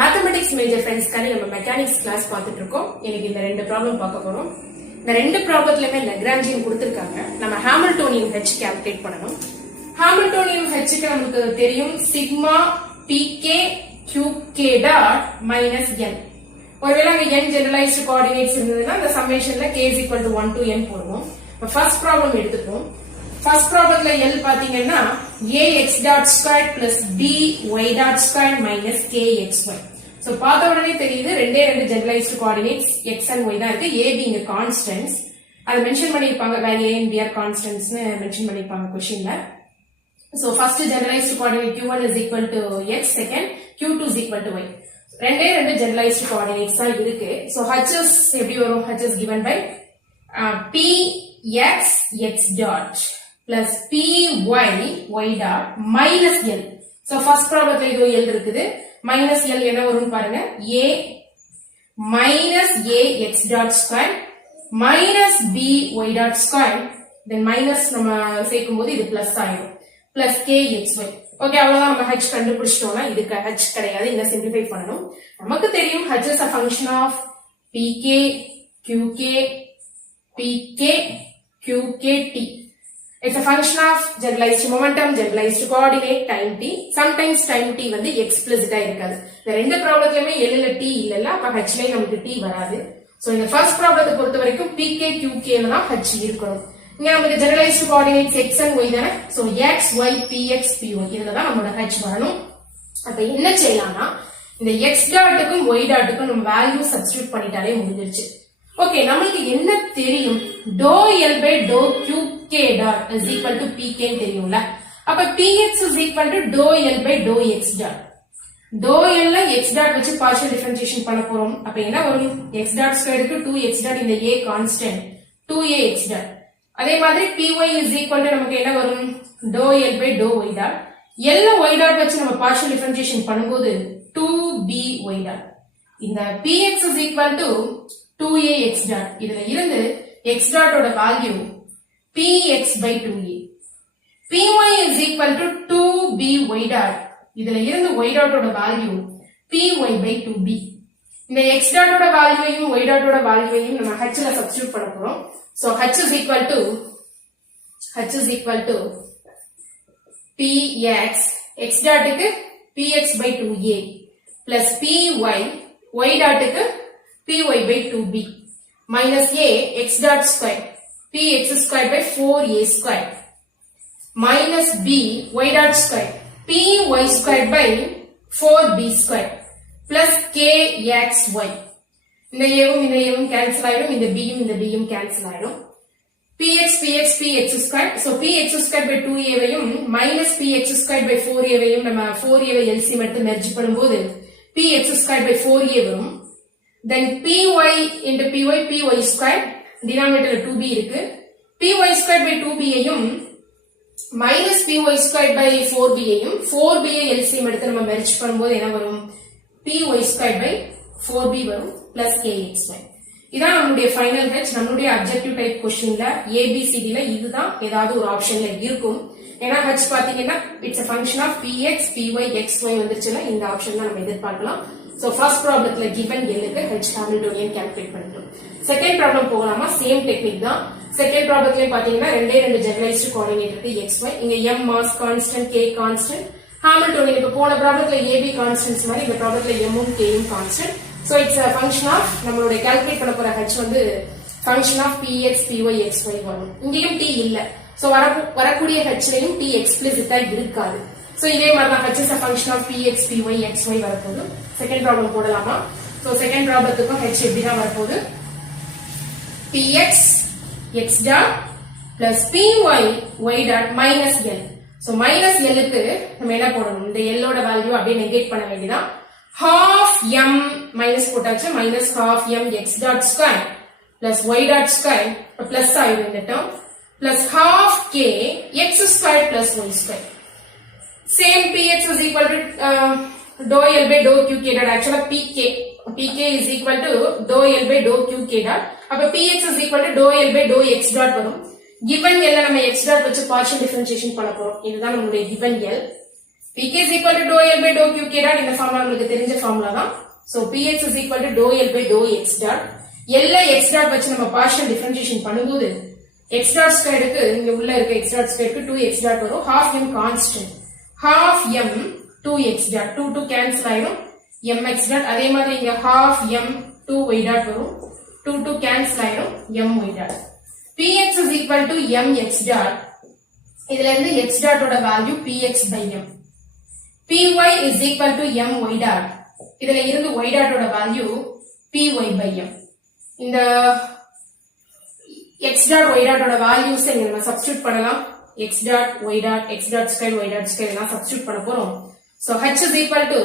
Mathematics major ஃப்ரெண்ட்ஸ்க்கான நம்ம mechanics class பார்த்துட்டு இருக்கோம். இன்னைக்கு இந்த ரெண்டு ப்ராப்ளம் பார்க்க போறோம். இந்த ரெண்டு ப்ராப்ளத்துலயுமே லெக்ராஞ்சியன் கொடுத்திருக்காங்க. நம்ம ஹாமில்டோனியன் H கால்குலேட் பண்ணணும். ஹாமில்டோனியன் Hக்கு நமக்கு தெரியும் sigma pk qk dot minus n. ஒருவேளை அங்க n ஜெனரலைஸ்டு கோஆர்டினேட்ஸ் இருந்ததுன்னா அந்த சம்மேஷன்ல k is equal to 1 to n போடுவோம். இப்போ ஃபர்ஸ்ட் ப்ராப்ளம் எடுத்துப்போம். ஃபர்ஸ்ட் ப்ராப்ளத்துல L பாத்தீங்கன்னா ax dot square plus by dot square minus kxy. So பார்த்த உடனே தெரியுது ரெண்டே ரெண்டு generalised coordinates x and y தான் இருக்கு. a being கான்ஸ்டன்ட்ஸ் அதை மென்ஷன் பண்ணிருப்பாங்க. Where a and b are constants னு மென்ஷன் பண்ணிருப்பாங்க क्वेश्चनல. So first generalised coordinate q1 is equal to x, second q2 is equal to y. ரெண்டே ரெண்டு generalised coordinates தான் இருக்கு. சோ h's எப்படி வரும்? h is given by px x dot plus py y dot minus l. So first ப்ராப்ளத்துல இது l இருக்குது. minus l என்ன வரும்னு பாருங்க. a minus a x dot square minus b y dot square then minus நம்ம சேர்க்கும்போது இது plus ஆயிடும் plus k xy. Okay, அவ்வளவுதான். நம்ம h கண்டுபிடிச்சிட்டோம்னா இதுக்கு h கிடையாது, இங்க சிம்பிளிஃபை பண்ணணும். நமக்கு தெரியும் h is a function of pk qk pk qkt. It's a function of generalized momentum, generalized coordinate, time t. Sometimes time t வந்து explicit ஆ இருக்காது. இந்த ரெண்டு ப்ராப்ளத்துலயுமே l ல t இல்லல்ல, அப்ப h ல நமக்கு t வராது. சோ இந்த ஃபர்ஸ்ட் ப்ராப்ளத்தை பொறுத்த வரைக்கும் pk qk ல தான் h இருக்கணும். இங்க நமக்கு generalized coordinates x and y தானே. So x y px py இதுல தான் நம்மளோட h வரணும். அப்ப என்ன செய்யலாம்னா இந்த x டாட்டுக்கும் y டாட்டுக்கும் நம்ம வேல்யூ சப்ஸ்டிட்யூட் பண்ணிட்டாலே முடிஞ்சிருச்சு. ஓகே, நமக்கு என்ன தெரியும்? dou L by dou qk dot is equal to pk தெரியும்ல. அப்ப px is equal to dou L by dou x dot. dou L ல x dot வச்சு partial differentiation பண்ண போறோம். அப்ப என்ன வரும்? x dot square க்கு 2x dot இந்த a constant 2ax dot. அதே மாதிரி py is equal to நமக்கு என்ன வரும்? dou L by dou y dot. L ல y dot வச்சு நம்ம partial differentiation பண்ணும்போது 2by dot. இந்த px is equal to 2ax dot. இதுல இருந்து x dot ஓட value px by 2a. py is equal to 2by dot. இதுல இருந்து y dot ஓட வேல்யூ py by 2b. இந்த x dot ஓட வேல்யூவையும் y dot ஓட வேல்யூவையும் நம்ம h ல சப்ஸ்டிட்யூட் பண்ண போறோம். So h is equal to px x dot க்கு px by 2a plus py y dot க்கு py by 2b minus a x dot square px square by 4a square minus b y dot square py square by 4b square plus kxy. இந்த a cancel ஆயிடும், இந்த b யும் cancel ஆயிடும். px px square. so px square by 2a வையும் minus px square by 4a வையும் நம்ம 4a வை LCM எடுத்து merge பண்ணும்போது px square by 4a வரும். then py into py square denominator 2b இருக்கு. py square by 2b ஐயும் minus py square by 4b ஐயும் 4b ஐ LCM எடுத்து நம்ம மெர்ஜ் பண்ணும்போது என்ன வரும்? py square by 4b வரும் plus kxy. இதான் நம்மளுடைய ஃபைனல் h. நம்மளுடைய அப்ஜெக்டிவ் டைப் क्वेश्चनல ABCD ல இதுதான் ஏதாவது ஒரு ஆப்ஷன்ல இருக்கும். ஏன்னா h பாத்தீங்கன்னா it's a function of px py xy வந்துச்சுன்னா இந்த ஆப்ஷன் தான் நம்ம எதிர்பார்க்கலாம். சோ ஃபர்ஸ்ட் ப்ராப்ளத்துல given L க்கு h ஹாமில்டோனியன் கால்குலேட் பண்ணிட்டோம். செகண்ட் ப்ராப்ளம் போகலாமா? சேம் டெக்னிக் தான். செகண்ட் ப்ராப்ளத்துல பாத்தீங்கன்னா ரெண்டே ரெண்டு ஜெனரலைஸ்டு கோஆர்டினேட் இருக்கு xy. இங்க m mass constant k constant. Hamiltonian இப்ப போன ப்ராப்ளத்துல ab கான்ஸ்டன்ட்ஸ் மாதிரி இந்த ப்ராப்ளத்துல m um k um constant. So it's a function of நம்மளுடைய கால்குலேட் பண்ண போற h வந்து function of px py xy வரும். இங்கேயும் t இல்ல. சோ வரக்கூடிய h லயும் t எக்ஸ்பிளிசிட்டா இருக்காது. சோ இதே மாதிரி தான் h is a function of px py xy வரப்போகுது. செகண்ட் ப்ராப்ளம் போடலாமா? சோ செகண்ட் ப்ராப்ளத்துக்கும் h எப்படி தான் வரப்போகுது? px x dot plus py y dot minus l. So minus l க்கு நம்ம என்ன போடணும்? இந்த l ஓட வேல்யூ அப்படியே நெகேட் பண்ண வேண்டியதான். half m minus போட்டாச்சு minus half m x dot square plus y dot square plus ஆயிடும் இந்த term plus half k x square plus y square. Same px is equal to dou L by dou qk dot. Actually pk is equal to dou L by dou qk dot. அப்ப px is equal to dou L by dou x dot வரும். given L நம்ம x dot வச்சு partial differentiation பண்ண போறோம். இதுதான் நம்மளுடைய given L. pk is equal to dou L by dou q k dot இந்த formula உங்களுக்கு தெரிஞ்ச ஃபார்முலா தான். So px is equal to dou L by dou x dot. L x dot வச்சு நம்ம partial differentiation பண்ணும்போது x dot squareக்கு இங்க உள்ள இருக்க x dot squareக்கு 2x dot வரும். half m constant. half m 2x dot 2 cancel ஆயிடும். mx dot அதே மாதிரி இங்க half m 2y dot வரும். 2 cancel ஆயிடும். my dot. px is equal to mx dot. இதுல இருந்து x dot ஓட value px by m. py is equal to my dot. இதுல இருந்து y dot ஓட வேல்யூ py by m. இந்த x dot y dot ஓட values இங்க நம்ம சப்ஸ்டிட்யூட் பண்ணலாம். x dot y dot x dot square y dot square எல்லாம் substitute பண்ண போறோம். So h is equal to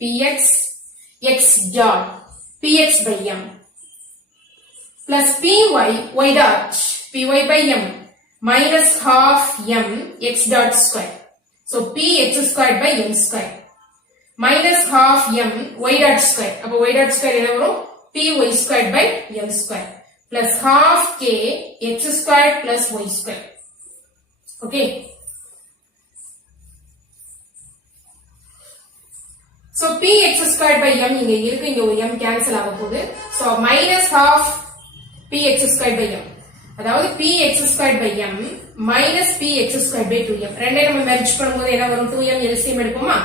px x dot px by m plus py y dot py by m minus half m x dot square. So px squared by m square minus half m y dot square. அப்ப y dot square என்ன வரும்? py squared by m square plus half k x squared plus y square. Okay. So px squared by m இங்க இருக்கு, இங்க ஒரு m cancel ஆக போகுது. So minus half px squared by m. அதாவது px squared by m minus px squared by 2m. ரெண்டே நம்ம merge பண்ணும்போது என்ன வரும்? 2m LCM எடுப்போமா?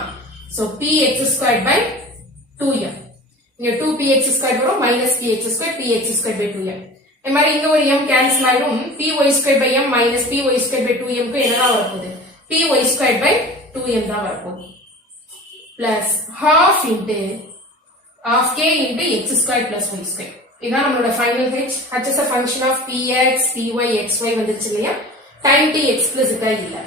So px squared by 2m. இங்க 2px squared வரும் minus px squared by 2m. இந்த மாதிரி இங்க ஒரு m cancel ஆயிடும். py squared by m minus py squared by 2m க்கு என்னதான் வரப்போகுது? py squared by 2m தான் வரப்போகுது. Plus half into half k into x squared plus y squared. இதான் நம்மளோட final h. h is a function of px, py, xy வந்துருச்சு இல்லையா? Time t explicit இல்ல.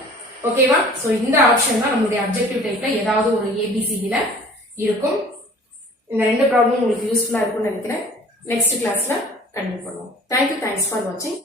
ஓகேவா? சோ இந்த ஆப்ஷன் தான் நம்மளுடைய அப்ஜெக்டிவ் டைப்ல ஏதாவது ஒரு ABCD ல இருக்கும். இந்த ரெண்டு ப்ராப்ளமும் உங்களுக்கு யூஸ்ஃபுல்லா இருக்கும்னு நினைக்கிறேன். நெக்ஸ்ட் கிளாஸ்ல கண்டினியூ பண்ணுவோம். Thanks for watching.